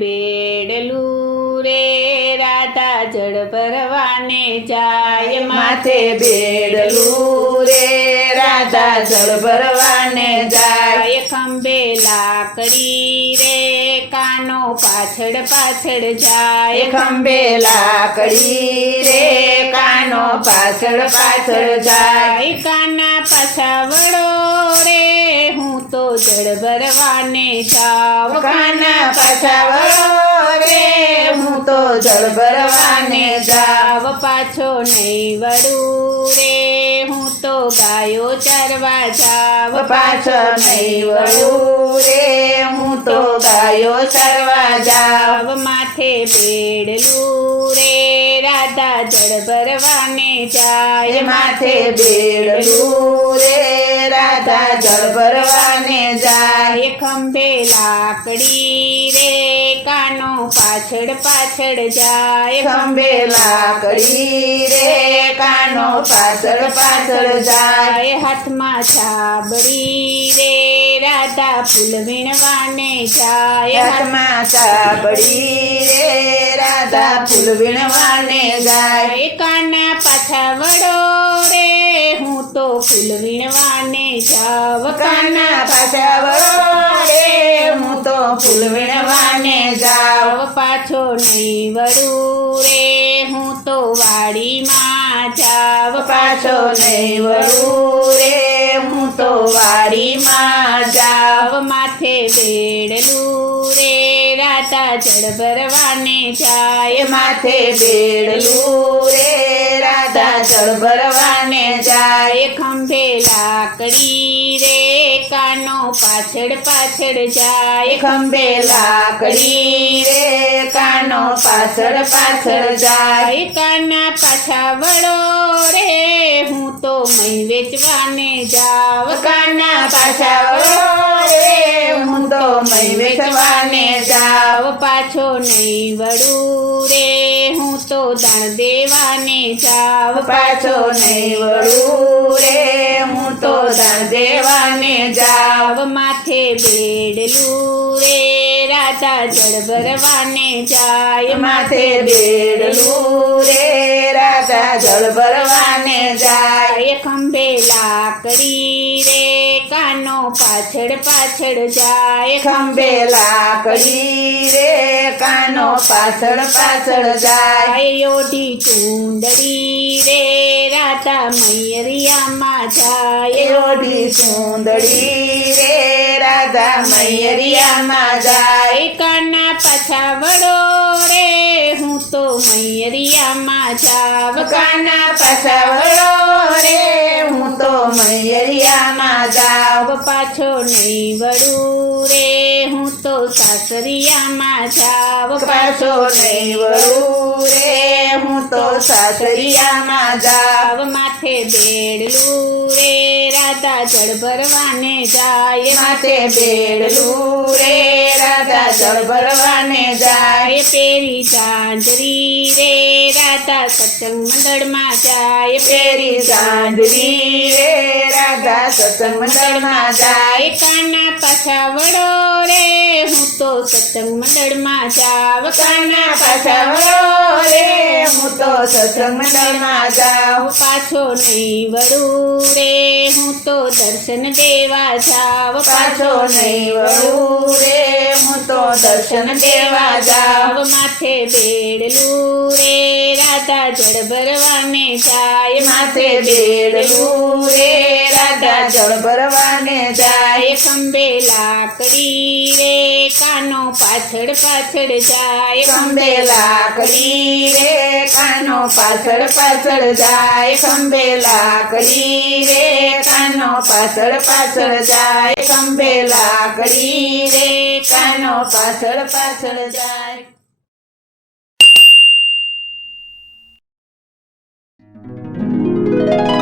બેડલું રે રાધા જળ ભરવાને જાય માથે બેડલું રે રાધા જળ ભરવાને જાય ખંભે લાકડી રે કાનો પાછળ પાછળ જાય ખંભે લાકડી રે કાનો પાછળ પાછળ જાય કાના પાછા વળો રે હું તો જળ ભરવાને જાવ કાના પાછા વળો રે હું તો જળ ભરવાને જાવ પાછો નહીં વળું રે હું તો ગાયો ચરવા જાવ પાછો નહીં વળું રે હું તો ગાયો ચરવા જાવ માથે બેડલું રે રાધા જળ ભરવાને જાય માથે બેડલું રે રાધા જળ ભરવાને જાય ખંભે લાકડી રે કાનો પાછળ પાછળ જાય ખંભે લાકડી રે કાનો પાછળ પાછળ જાય હાથમાં છાબડી રે રાધા ફૂલ વીણવાને જાય હાથમાં છાબડી રે રાધા ફૂલ વીણવાને જાય કાના પાછા વળો રે હું તો ફૂલ વીણવાને જાવ કાના પાછા વળો રે હું તો ફૂલ વીણવાને જાવ પાછો નહીં વળું રે હું તો વાડીમાં જાવ પાછો નહીં વળું રે હું તો વાડીમાં જાવ માથે બેડલું રે રાધા જળ ભરવાને જાય માથે બેડલું રે રાધા જળ ભરવાને જાય ખંભે લાકડી રે કાનો પાછળ પાછળ જાય ખંભે લાકડી રે કાનો પાછળ પાછળ જાય કાના પાછા વળો રે હું તો મહી વેચવાને જાવ કાના પાછા વળો રે હું તો મહી વેચવાને જાવ પાછો નહીં વળું રે હું તો દાણ દેવાને જાવ પાછો નહીં વળું રે હું તો દાણ દેવાને જાવ માથે બેડલું રે રાધા જળ ભરવાને જાય માથે બેડલું રે રાધા જળ ભરવાને જાય ખંભે લાકડી રે કાનો પાછળ પાછળ જાય ખંભે લાકડી રે કાનો પાછળ પાછળ જાય ઓઢી ચૂંદડી રે રાધા મૈયરિયામાં જાય ઓઢી ચૂંદડી રે રાધા મૈયરિયામાં જાય કાના પાછા વળો રે હું તો મૈયરિયામાં જાવ કાના પાછા વળો રે હું તો મૈયરિયામાં જાવ પાછો નહીં વળું રે હું તો સાસરિયામાં જાવ પાછો નહીં વળું રે હું તો સાસરિયામાં જાવ માથે બેડલું રે રાધા જળ ભરવાને જાય માથે બેડલું રે રાધા જળ ભરવાને જાય પેરી ઝાંઝરી રે રાધા સત્સંગ મંડળમાં જાય પેરી ઝાંઝરી રે રાધા સત્સંગ મંડળમાં જાય કાના પાછા વળો રે હું તો સત્સંગ મંડળમાં જાવ કાના પાછા વળો રે હું તો સત્સંગ મંડળમાં જાવ પાછો નહીં વળું રે હું તો દર્શન દેવા જાવ પાછો નહીં વળું રે હું તો દર્શન દેવા જાવ માથે બેડલું રે રાધા જળ ભરવાને જાય માથે બેડલું રે રાધા જળ ભરવાને જાય ખંભે લાકડી રે કાનો પાછળ પાછળ જાય ખંભે લાકડી રે કાનો પાછળ પાછળ જાય ખંભે લાકડી રે કાનો પાછળ પાછળ જાય ખંભે લાકડી રે કાનો પાછળ પાછળ જાય Thank you.